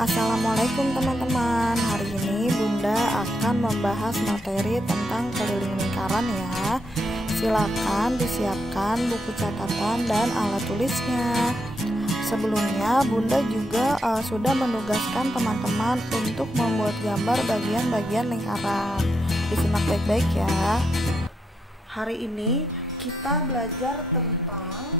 Assalamualaikum teman-teman. Hari ini Bunda akan membahas materi tentang keliling lingkaran ya. Silakan disiapkan buku catatan dan alat tulisnya. Sebelumnya Bunda juga sudah menugaskan teman-teman untuk membuat gambar bagian-bagian lingkaran. Disimak baik-baik ya. Hari ini kita belajar tentang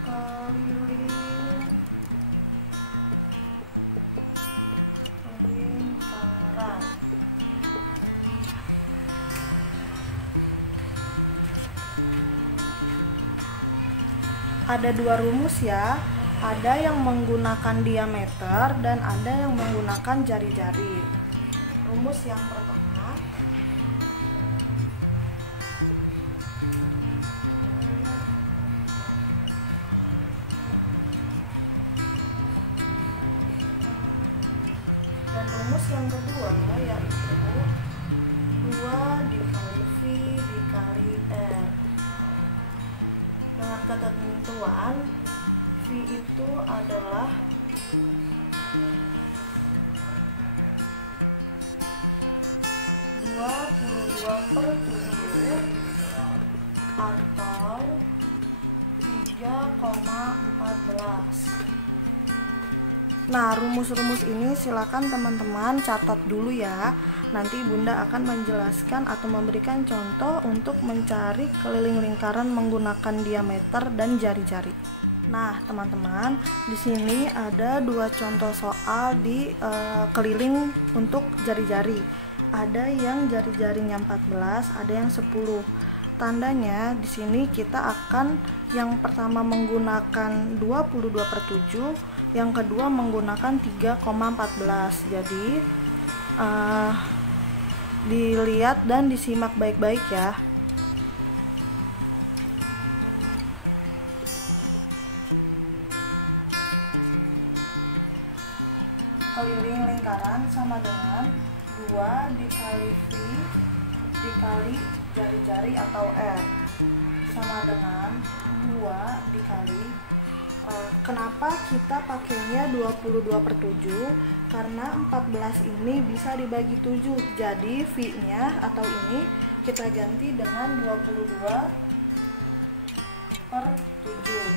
keliling lingkaran. Ada dua rumus ya, ada yang menggunakan diameter dan ada yang menggunakan jari-jari. Rumus yang pertama, dan rumus yang kedua yaitu 2 dikali V dikali R. Dengan ketentuan V itu adalah 22/7 atau 3,14. Nah, rumus-rumus ini silakan teman-teman catat dulu ya. Nanti Bunda akan menjelaskan atau memberikan contoh untuk mencari keliling lingkaran menggunakan diameter dan jari-jari. Nah, teman-teman, di sini ada dua contoh soal di keliling untuk jari-jari. Ada yang jari-jarinya 14, ada yang 10. Tandanya di sini kita akan yang pertama menggunakan 22/7, yang kedua menggunakan 3,14. Jadi dilihat dan disimak baik-baik ya. Keliling lingkaran sama dengan 2 dikali V dikali jari-jari atau R sama dengan 2 dikali kenapa kita pakainya 22/7? Karena 14 ini bisa dibagi 7. Jadi V-nya atau ini kita ganti dengan 22/7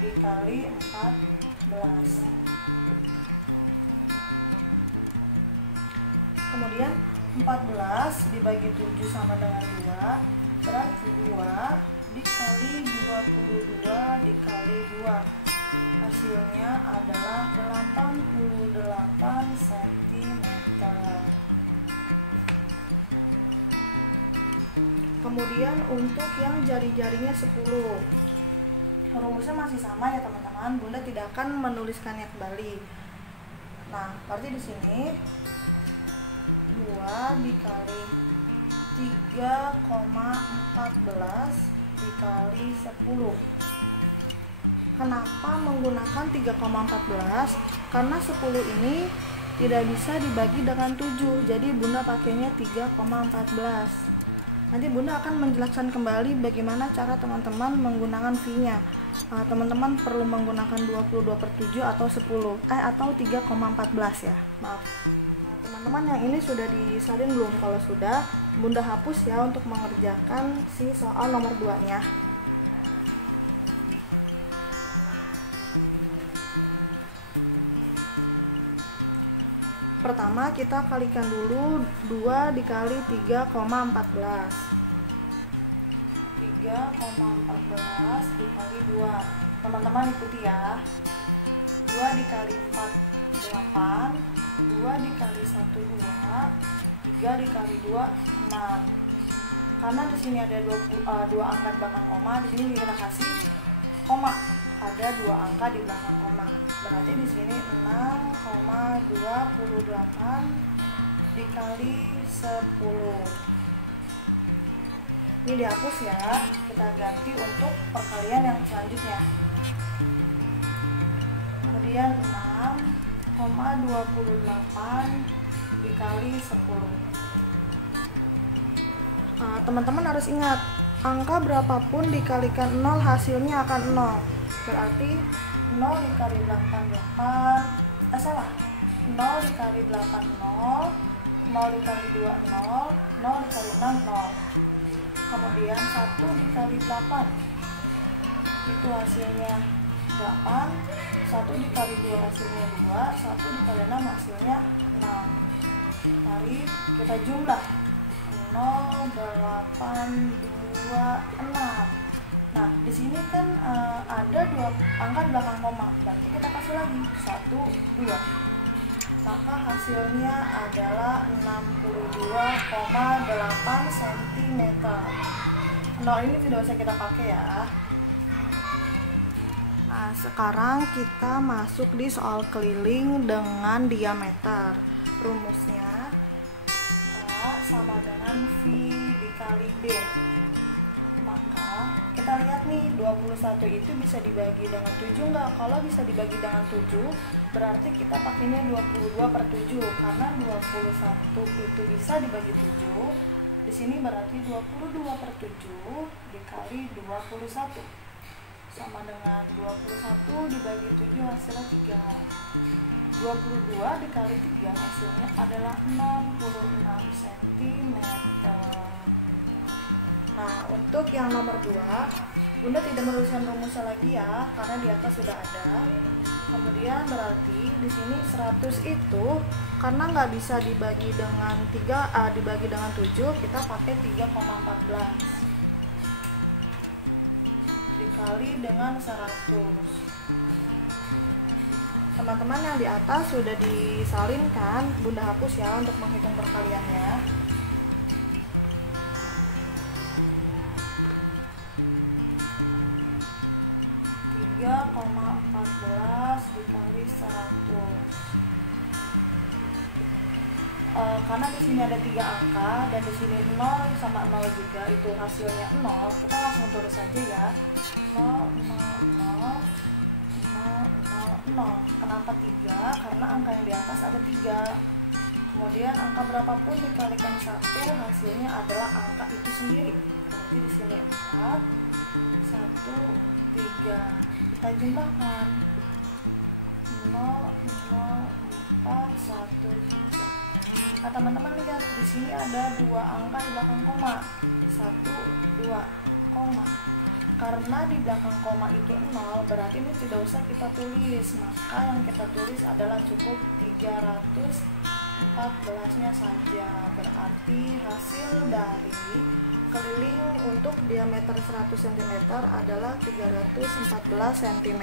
dikali 14. Kemudian 14 dibagi 7 sama dengan 2, berarti 2 dikali 22 dikali 2. Hasilnya adalah 88 cm. Kemudian untuk yang jari-jarinya 10, rumusnya masih sama ya teman-teman. Bunda tidak akan menuliskannya kembali. Nah, berarti di sini 2 dikali 3,14 dikali 10. Kenapa menggunakan 3,14? Karena 10 ini tidak bisa dibagi dengan 7. Jadi Bunda pakainya 3,14. Nanti Bunda akan menjelaskan kembali bagaimana cara teman-teman menggunakan V-nya. Teman-teman perlu menggunakan 22/7 atau 10 atau 3,14 ya. Maaf. Teman-teman yang ini sudah disalin belum? Kalau sudah, Bunda hapus ya untuk mengerjakan si soal nomor 2-nya. Pertama kita kalikan dulu 2 dikali 3,14. 3,14 dikali 2. Teman-teman ikuti ya. 2 dikali 4 8, 2 dikali 1 2, 3 dikali 2 6. Karena di sini ada 2 angka di belakang koma, di sini kita kasih koma. Ada 2 angka di belakang koma. Berarti di sini 6,28 dikali 10. Ini dihapus ya. Kita ganti untuk perkalian yang selanjutnya. Kemudian 6,28 dikali 10. Teman-teman harus ingat, angka berapapun dikalikan 0 hasilnya akan 0. Berarti 0 dikali 8, 8, 0 dikali 8 0, 0 dikali 2 0, 0 dikali 6 0. Kemudian 1 dikali 8 itu hasilnya 8, 1 dikali 2 hasilnya 2, 1 dikali 6 hasilnya 6. Mari kita jumlah 0, 8, 2, 6. Nah, di sini kan ada dua angka di belakang koma, berarti kita kasih lagi 1, 2. Maka hasilnya adalah 62,8 cm. 0 ini tidak usah kita pakai ya. Nah, sekarang kita masuk di soal keliling dengan diameter. Rumusnya A sama dengan V dikali D. Maka kita lihat nih, 21 itu bisa dibagi dengan 7 nggak? Kalau bisa dibagi dengan 7, berarti kita pakainya 22/7. Karena 21 itu bisa dibagi 7, di sini berarti 22/7 dikali 21 sama dengan 21 dibagi 7 hasilnya 3. 22 dikali 3 hasilnya adalah 66 cm. Nah, untuk yang nomor 2, Bunda tidak menuliskan rumusnya lagi ya, karena di atas sudah ada. Kemudian berarti di sini 100 itu karena nggak bisa dibagi dengan 3, dibagi dengan 7, kita pakai 3,14 dikali dengan 100. Teman-teman yang di atas sudah disalinkan, Bunda hapus ya untuk menghitung perkaliannya. 3,14 dikali 100. Karena di sini ada 3 angka dan di sini 0 sama 0 juga, itu hasilnya 0. Kita langsung tulis aja ya. 0 0 0 0 0 0. Kenapa 3? Karena angka yang di atas ada 3. Kemudian angka berapapun dikalikan 1 hasilnya adalah angka itu sendiri. Berarti di sini 4 1 3. Kita jumlahkan 0 0 4 1 3. Nah, teman-teman lihat di sini ada 2 angka di belakang koma, 1 2 koma. Karena di belakang koma itu 0, berarti ini tidak usah kita tulis, maka yang kita tulis adalah cukup 314-nya saja. Berarti hasil dari keliling untuk diameter 100 cm adalah 314 cm.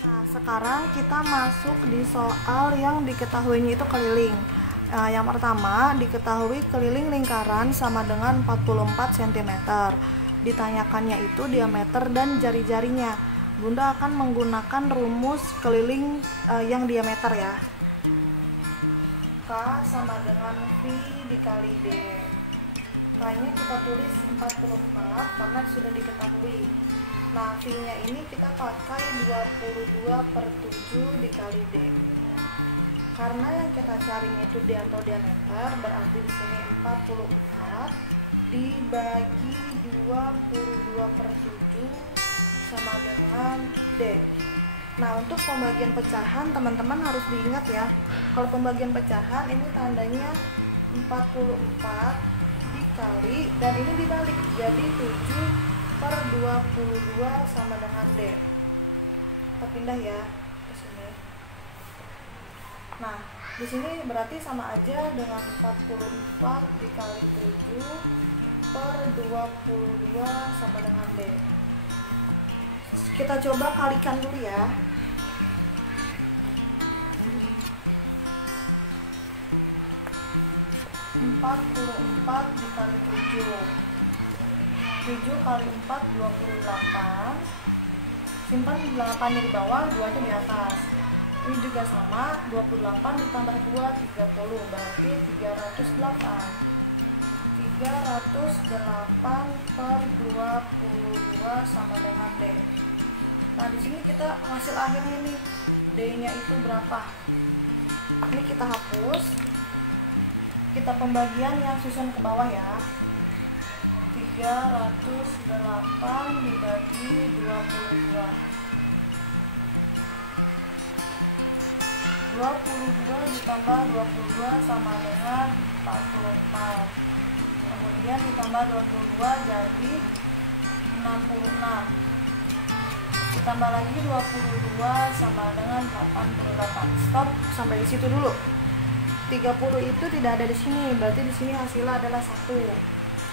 Nah, sekarang kita masuk di soal yang diketahuinya itu keliling. Yang pertama, diketahui keliling lingkaran sama dengan 44 cm. Ditanyakannya itu diameter dan jari-jarinya. Bunda akan menggunakan rumus keliling yang diameter ya. K sama dengan V dikali D. K-nya kita tulis 44 karena sudah diketahui. Nah, V-nya ini kita pakai 22/7 dikali D. Karena yang kita carinya itu D atau diameter, berarti di sini 44 dibagi 22/7 sama dengan D. Nah, untuk pembagian pecahan teman-teman harus diingat ya. Kalau pembagian pecahan ini tandanya 44 dikali dan ini dibalik jadi 7/22 sama dengan D. Kita pindah ya ke sini. Nah, di sini berarti sama aja dengan 44 dikali 7/22 sama dengan D. Kita coba kalikan dulu ya. 44 dikali 7. 7 kali 4 28. Simpan 8-nya di bawah, 2-nya di atas. Ini juga sama, 28 ditambah 2 30, berarti 308. 308/22 sama dengan D. Nah, di sini kita hasil akhirnya nih, D-nya itu berapa? Ini kita hapus. Kita pembagian yang susun ke bawah ya. 308 dibagi 22. 22 ditambah 22 sama dengan 44. Kemudian ditambah 22 jadi 66. Ditambah lagi 22 sama dengan 88. Stop sampai di situ dulu. 30 itu tidak ada di sini, berarti di sini hasilnya adalah 1.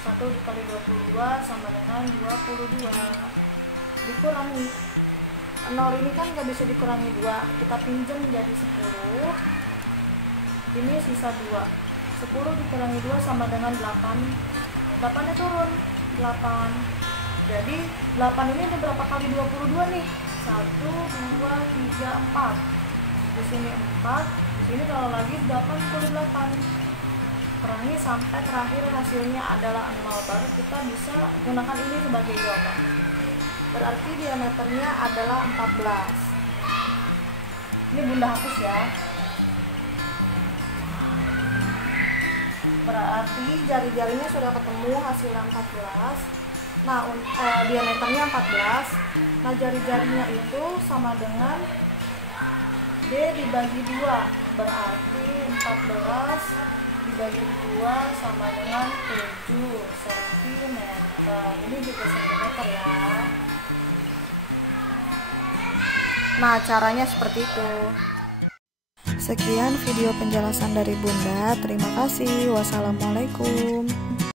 1 dikali 22 sama dengan 22. Dikurangi. 0 ini kan nggak bisa dikurangi 2, kita pinjam jadi 10. Ini sisa 2. 10 dikurangi 2 sama dengan 8. 8 nya turun 8. Jadi 8 ini ada berapa kali 22 nih? 1, 2, 3, 4. Di sini 4, di sini kalau lagi 88. Kurangi sampai terakhir hasilnya adalah 0, baru kita bisa gunakan ini sebagai jawaban. Berarti diameternya adalah 14. Ini Bunda hapus ya. Berarti jari-jarinya sudah ketemu hasilnya 14. Nah, diameternya 14. Nah, jari-jarinya itu sama dengan D dibagi 2. Berarti 14 dibagi 2 sama dengan 7 cm. Ini juga cm ya. Nah, caranya seperti itu. Sekian video penjelasan dari Bunda. Terima kasih. Wassalamualaikum.